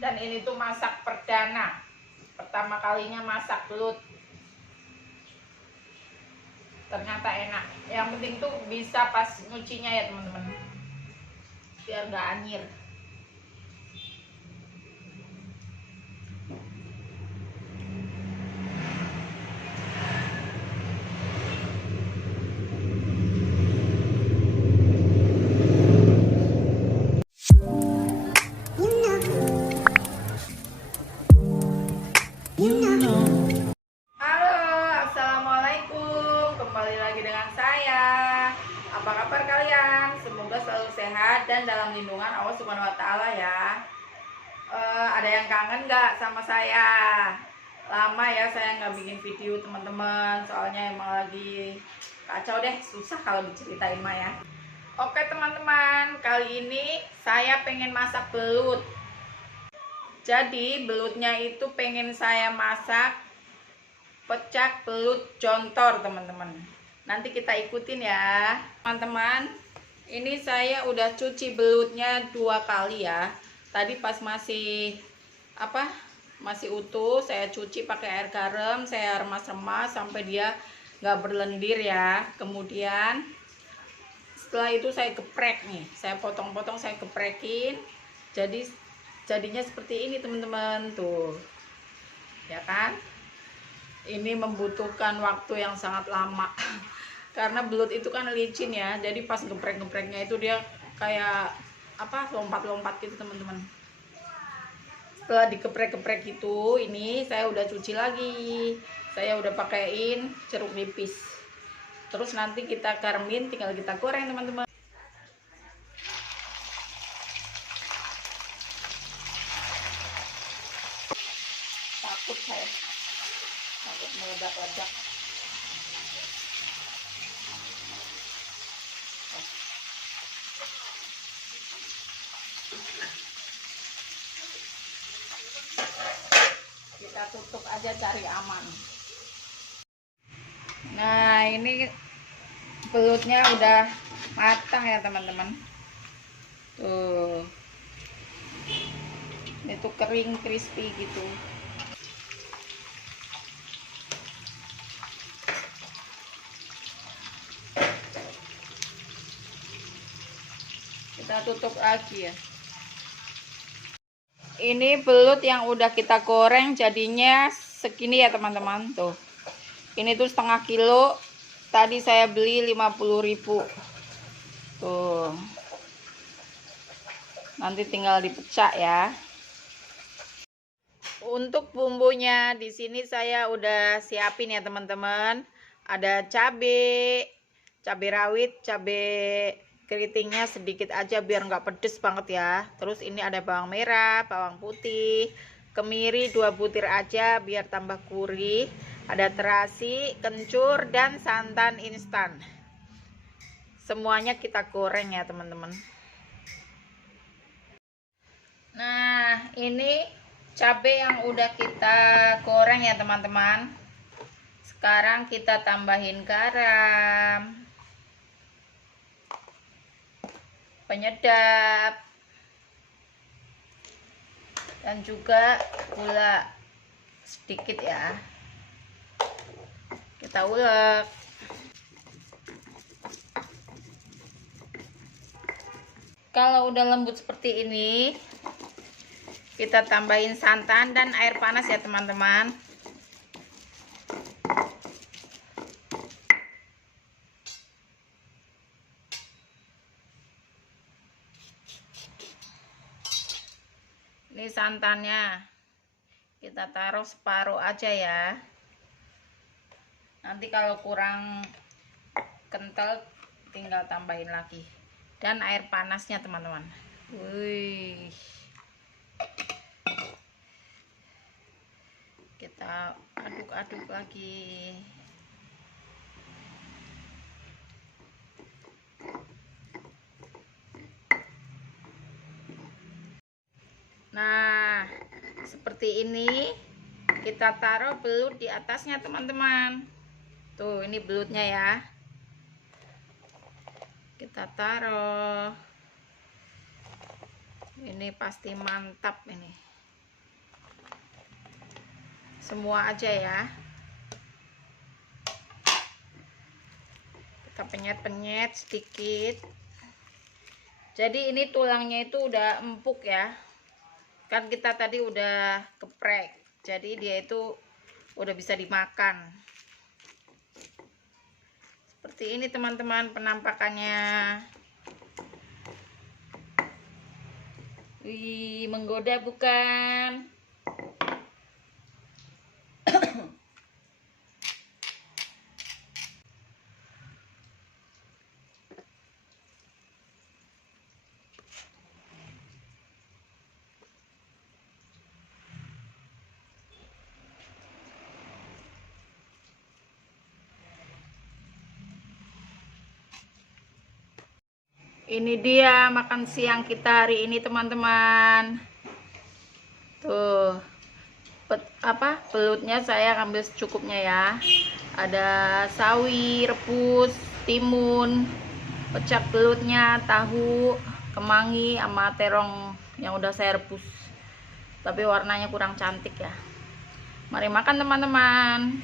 Dan ini tuh masak perdana, pertama kalinya masak belut. Ternyata enak. Yang penting tuh bisa pas nyucinya ya teman-teman, biar nggak anyir. Halo, assalamualaikum. Kembali lagi dengan saya. Apa kabar kalian? Semoga selalu sehat dan dalam lindungan Allah Subhanahu Wa Taala ya. Ada yang kangen nggak sama saya? Lama ya saya nggak bikin video teman-teman. Soalnya emang lagi kacau deh, susah kalau diceritain mah ya. Oke teman-teman, kali ini saya pengen masak belut. Jadi belutnya itu pengen saya masak pecak belut jontor teman-teman. Nanti kita ikutin ya teman-teman. Ini saya udah cuci belutnya 2 kali ya. Tadi pas masih masih utuh saya cuci pakai air garam, saya remas-remas sampai dia nggak berlendir ya. Kemudian setelah itu saya geprek nih, saya potong-potong, saya geprekin. Jadinya seperti ini teman-teman tuh ya kan. Ini membutuhkan waktu yang sangat lama karena belut itu kan licin ya, jadi pas geprek-gepreknya itu dia kayak lompat-lompat gitu teman-teman. Setelah digeprek-geprek itu, ini saya udah cuci lagi, saya udah pakaiin jeruk nipis, terus nanti kita garemin, tinggal kita goreng teman-teman. Takut saya, takut meledak-ledak. Kita tutup aja, cari aman. Nah ini belutnya udah matang ya teman-teman tuh, itu kering crispy gitu. Kita tutup lagi ya. Ini belut yang udah kita goreng jadinya segini ya teman-teman tuh. Ini tuh setengah kilo, tadi saya beli 50.000 tuh. Nanti tinggal dipecah ya. Untuk bumbunya di sini saya udah siapin ya teman-teman. Ada cabai rawit, cabai keritingnya sedikit aja biar nggak pedes banget ya. Terus ini ada bawang merah, bawang putih, kemiri 2 butir aja biar tambah gurih. Ada terasi, kencur, dan santan instan. Semuanya kita goreng ya teman-teman. Nah ini cabai yang udah kita goreng ya teman-teman. Sekarang kita tambahin garam, penyedap, dan juga gula sedikit ya. Kita ulek. Kalau udah lembut seperti ini, kita tambahin santan dan air panas ya teman-teman. Ini santannya kita taruh separuh aja ya. Nanti kalau kurang kental tinggal tambahin lagi. Dan air panasnya teman-teman. Wih. Kita aduk-aduk lagi. Nah seperti ini, kita taruh belut di atasnya teman-teman. Tuh ini belutnya ya, kita taruh. Ini pasti mantap ini. semua aja ya. Kita penyet-penyet sedikit. Jadi ini tulangnya itu udah empuk ya. Kan kita tadi udah geprek. Jadi dia itu udah bisa dimakan. Seperti ini teman-teman penampakannya. Wih, menggoda bukan? Ini dia makan siang kita hari ini teman-teman. Tuh, pelutnya saya ambil secukupnya ya. Ada sawi rebus, timun, pecak pelutnya, tahu, kemangi, sama terong yang udah saya rebus. Tapi warnanya kurang cantik ya. Mari makan teman-teman.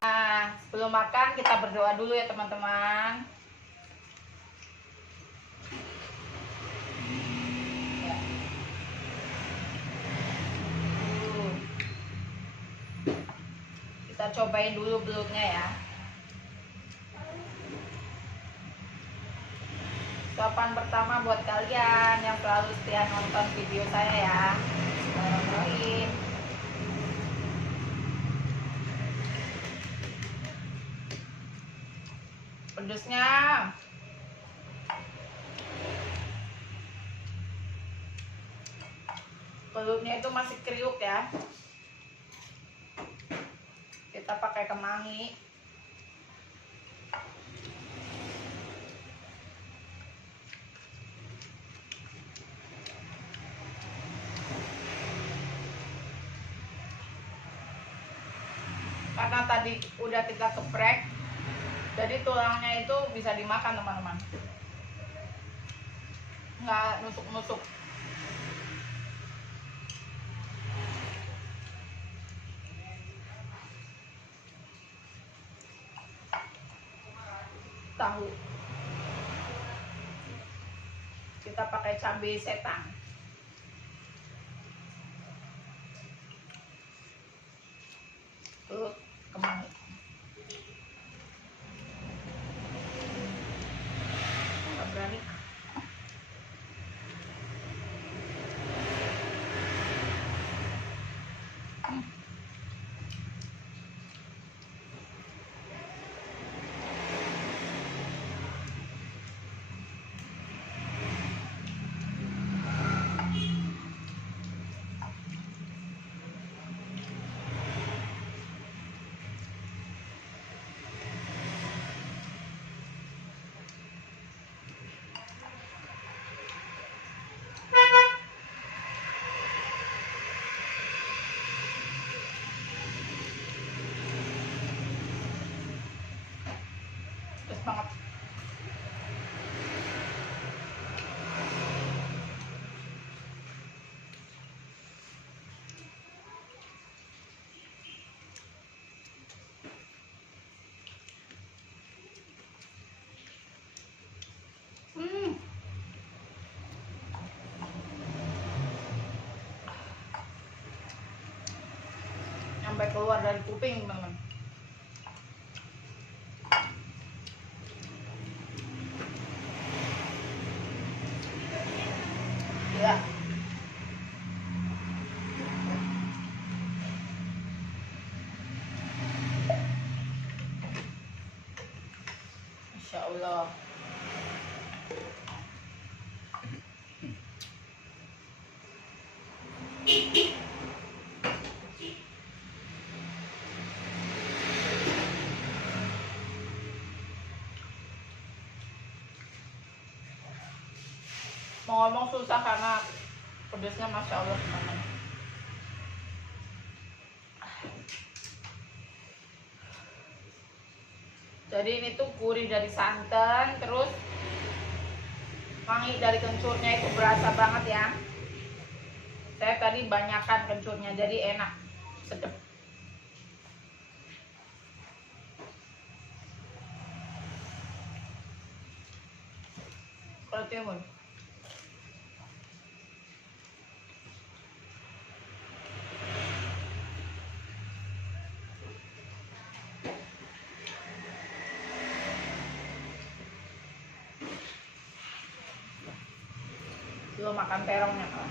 Nah, sebelum makan kita berdoa dulu ya teman-teman. Kita cobain dulu belutnya ya. Suapan pertama buat kalian yang selalu setia nonton video saya ya. Bismillahirrahmanirrahim. Pedesnya. Pelutnya itu masih kriuk ya. Kita pakai kemangi. Karena tadi udah kita geprek, jadi tulangnya itu bisa dimakan teman-teman, nggak nusuk-nusuk. Tahu kita pakai cabai setan. Tuh kemangi. Nggak berani. Terus banget. Sampai keluar dari kuping teman-teman. Ya. Masya Allah. Mau ngomong susah karena pedasnya Masya Allah teman-teman. Jadi ini tuh gurih dari santan, terus wangi dari kencurnya itu berasa banget ya. Saya tadi banyakkan kencurnya, jadi enak, sedap. belutnya Mun. Belum makan terongnya kan.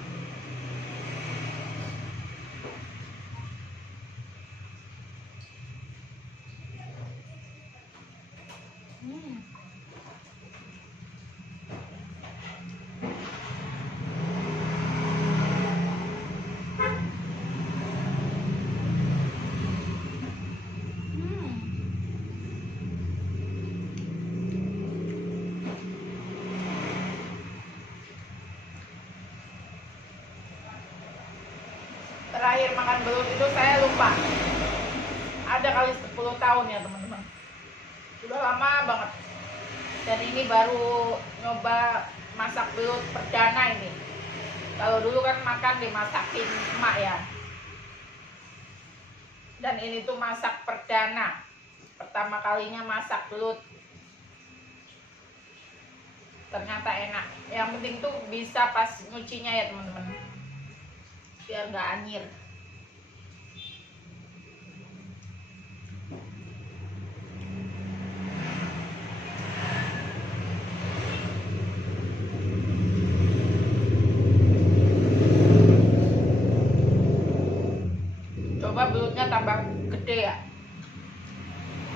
Terakhir makan belut itu saya lupa. Ada kali 10 tahun ya teman-teman. Sudah lama banget. Dan ini baru nyoba masak belut perdana ini. Kalau dulu kan makan dimasakin emak ya. Dan ini tuh masak perdana. Pertama kalinya masak belut. Ternyata enak. Yang penting tuh bisa pas nyucinya ya teman-teman. Biar nggak anyir. Coba belutnya tambah gede ya,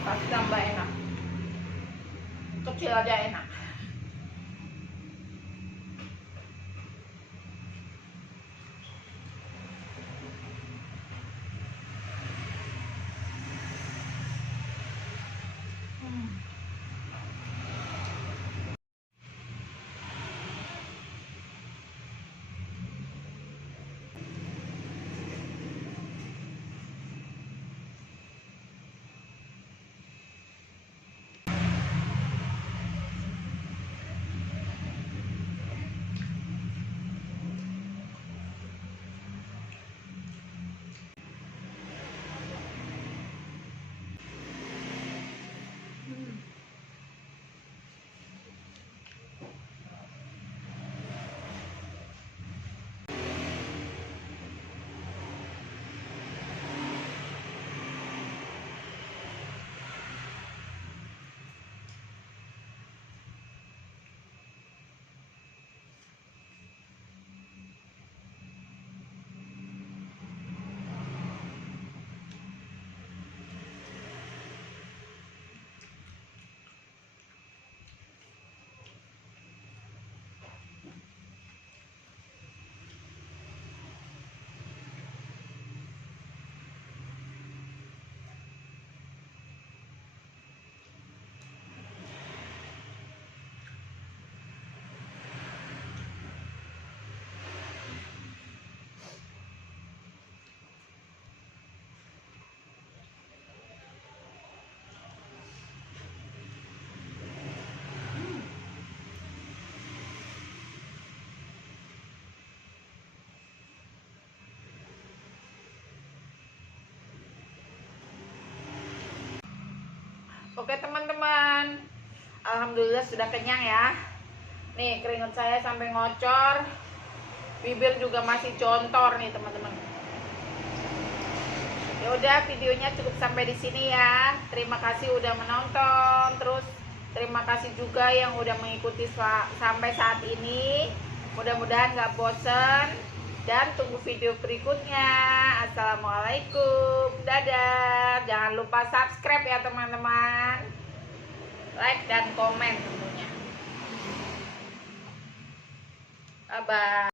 pasti tambah enak. Kecil aja enak. Oke teman-teman, alhamdulillah sudah kenyang ya. Nih keringat saya sampai ngocor, bibir juga masih contor nih teman-teman. Ya udah, videonya cukup sampai di sini ya. Terima kasih udah menonton. Terus terima kasih juga yang udah mengikuti sampai saat ini. Mudah-mudahan gak bosen. Dan tunggu video berikutnya. Assalamualaikum. Dadah. Jangan lupa subscribe ya teman-teman. Like dan komen tentunya. Bye-bye.